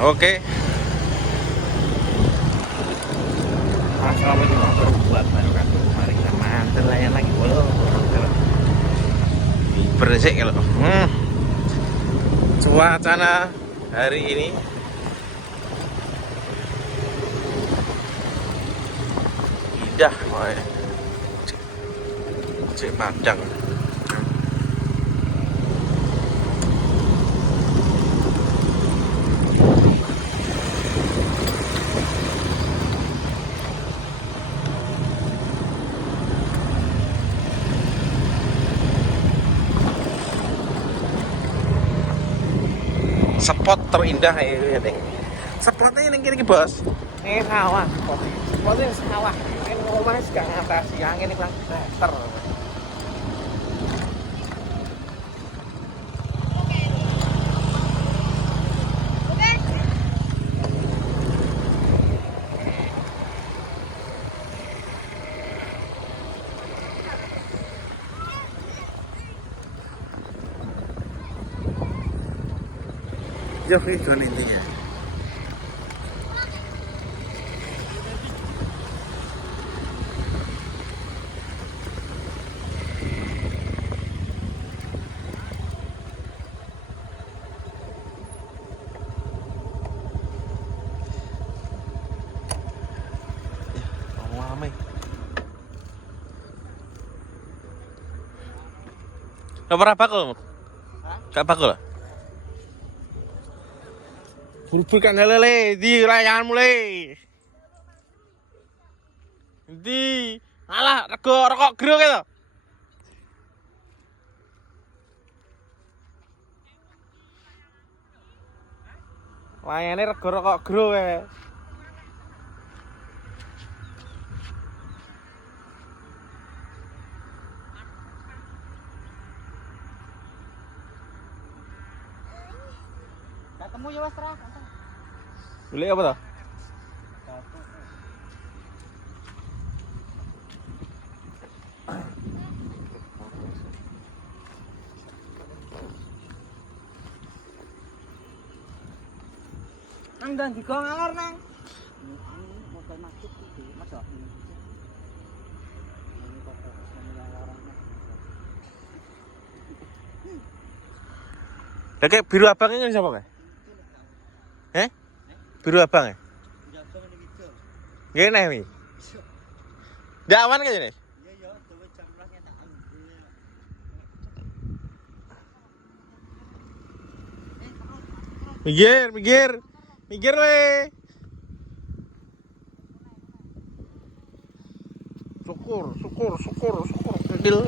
Oke. Assalamualaikum warahmatullahi wabarakatuh. Mari kita mantel layan lagi. Beresik kalau. Cuacana hari ini indah, cek Padang. Spot terindah ya nih. Spotnya yang kiri bos. Ini sawah. Spotnya sawah. Ini rumahnya juga atas. Yang ini kurang meter. Ya video intinya. Ramai. Gak pernah bakul? Gak bakul? Buru-buru kan lele di layangan mulai. Di alah rokok gero gitu. Layane rego rokok gero kae. Ketemu ya Mas Tra. Beli apa tuh? Nang dan digong alor nang. Motor masuk iki, Mas. Lah kayak biru abangnya siapa kae? Biru abang ya? Gini nih. Ndak aman kayaknya nih. Iya, coba jam 12 nyetak. Minggir le. Syukur. Kecil.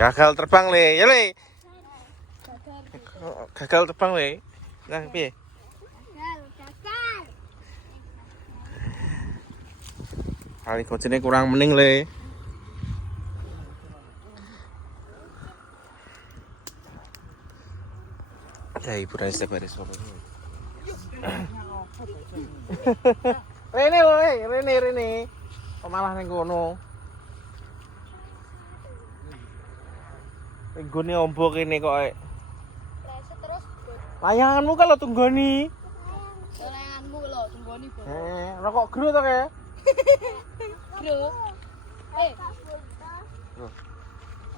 Gagal terbang le, ya le. Gagal terbang le. Nah, piye? Kali gojene kurang mending le. Ya ibu Raisa baris apa? Rene. Kok malah ning kono? Nggone ombo kene kok. Leset terus. Layanganmu kalau tunggoni. Layanganmu lho, tunggoni, Bos. Rokok gero to kae? Bro.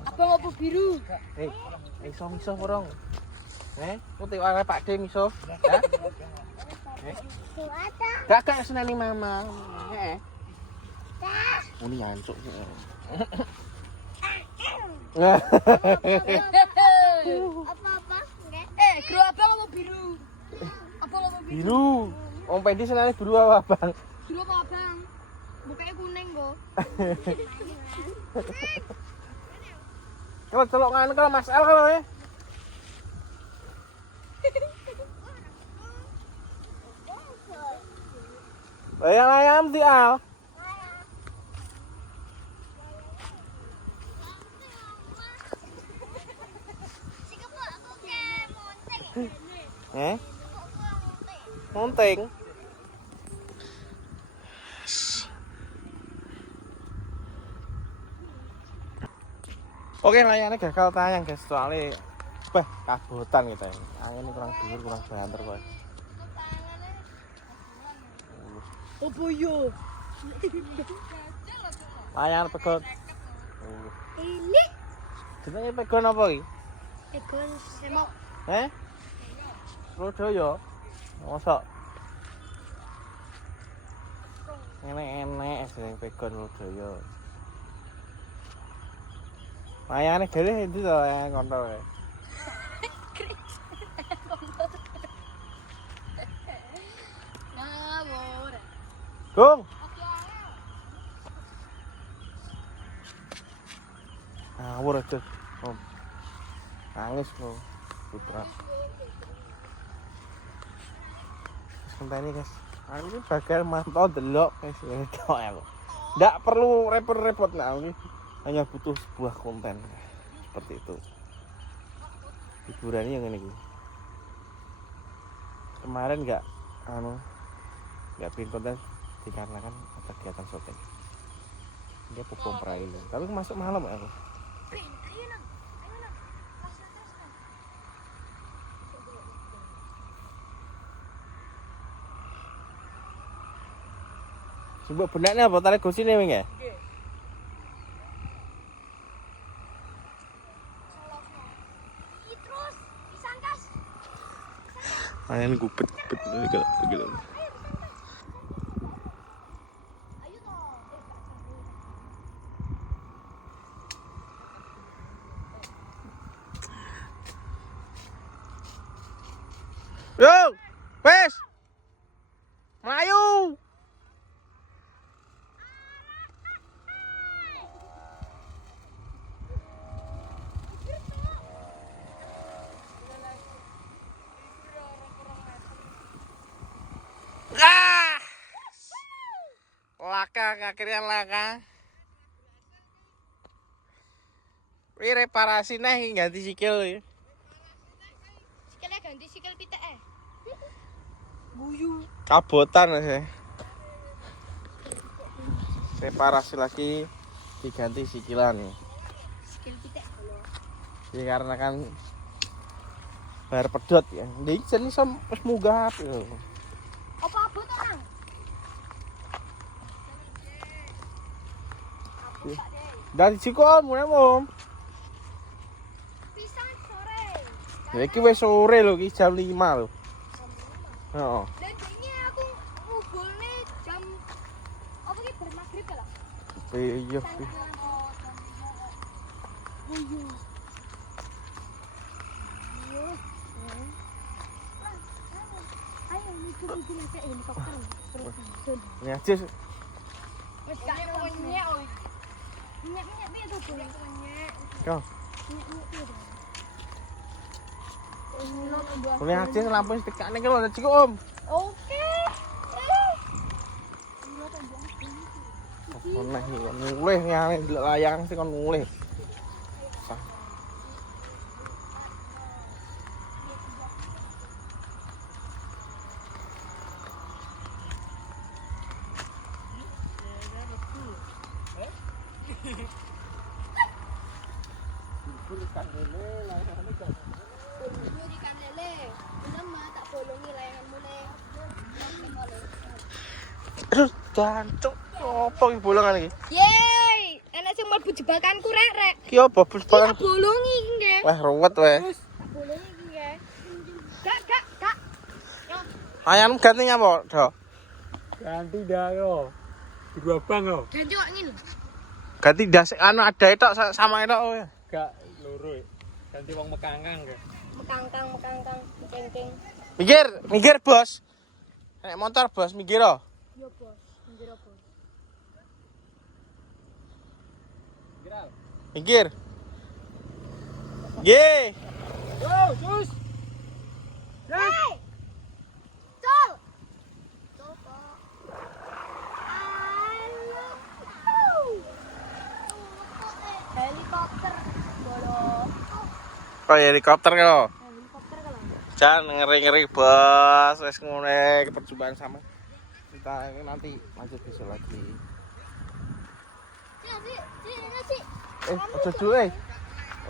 Abang opo biru? Miso porong. Putih arek Pak De miso. Ya. Gak seneni mama. Ini yancuk. Apa-apa? Bro abang opo biru? Apa opo biru? Biru. Om Pendi seneni biru apa, Bang? Biru apa abang? Mukanya kuning kok. Kalau celok nganu kalau Mas L kalau ya. Layang di Al. Munting. Oke, layarnya gagal tayang guys, soalnya kabutan gitu ya. Angin kurang dhuwur, kurang banter kok. Opo yo? Layar pegot. Ini Jenenge pegon apa iki? pegon semok. Lodaya. Mosok. Enek-enek sing pegon lodaya. Layane dhewe endi to kontol. Ngawur. Gung. Ngawur aja. Nangis lo putra. Sampai ini guys. Aku bakal mantau delok guys. Nggak perlu repot-repot nah ini. Hanya butuh sebuah konten seperti itu. Hiburannya yang ini. Kemarin nggak bikin konten dikarenakan ada kegiatan syuting. Dia pupung perairan. Tapi masuk malam aku. Coba benaknya apa tarik gosine wing ya? Terus disangkas. Ayan gupet gitu. Yo, wes, melayu. Laka, akhirnya laka. Ini reparasi nih ganti sikil ya. Sikilnya ganti sikil pitek. Guyu. Kabotan sih. Reparasi lagi diganti sikilan. Sikil pitek kalau. Ya karena kan bayar pedot ya. Dia jenis wis munggah lho. Apa abot orang? Dari Cikom mulai Om. Pisang sore. Ya iki wis sore lho, iki jam 5 lho. Heeh. Dan ini aku ngubulnya jam apa ki bermagrib lah. Iya. Ayo mikir-mikir aja helikopter. Terus. Ini aja. Wis gak nyek oi. Nyek piye to, Bu? Kau. Nyek. Ini aja lampu wis tekane ki lho Cikom. Oke. Nah, mulih ngene ndelok layang sing kon mulih. Ikan lele. Nama tak bolongi layangan mulai. Jancuk. Apa iki bolongan iki? Yeay, enak sing mlebu jebakanku rek. Ki apa bus Tak bolongi iki nggih. Wah, ruwet wae. Tak bolongi iki nggih. Gak. Ayam ganti ngapa, Dok? Ganti dah yo. Dua bang yo. Ganti kok ngene. Ganti das anu ada itu sama itu oh ya. Gak loro. Ganti wong mekangang ke. Mekangkang, cengking. Minggir bos. Nek motor bos minggir oh. Yo bos, minggir bos. Minggir. Ye. Yo, sus. Hey! Tol! Tol kok. Helikopter. Bolo. Kayak helikopter kalau. Helikopter kalau. Jangan ngeri-ngeri bos, wes ngene perjumpaan sama kita ini nanti lanjut besok lagi. Ojo dulu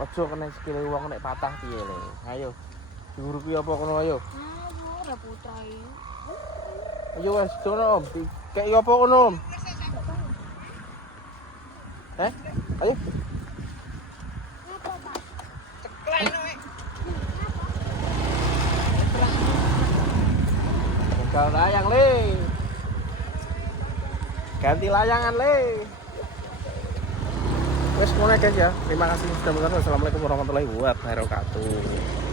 ojo kena sikile wong nek patah piye le. Ayo. Diurupi apa kono ayo. Ora putra iki. Ayo wes dono Om. Kayak apa kono Om? Ayo. Gagal layang le. Ganti layangan le. Wes ngono guys ya. Terima kasih sudah menonton. Wassalamualaikum warahmatullahi wabarakatuh.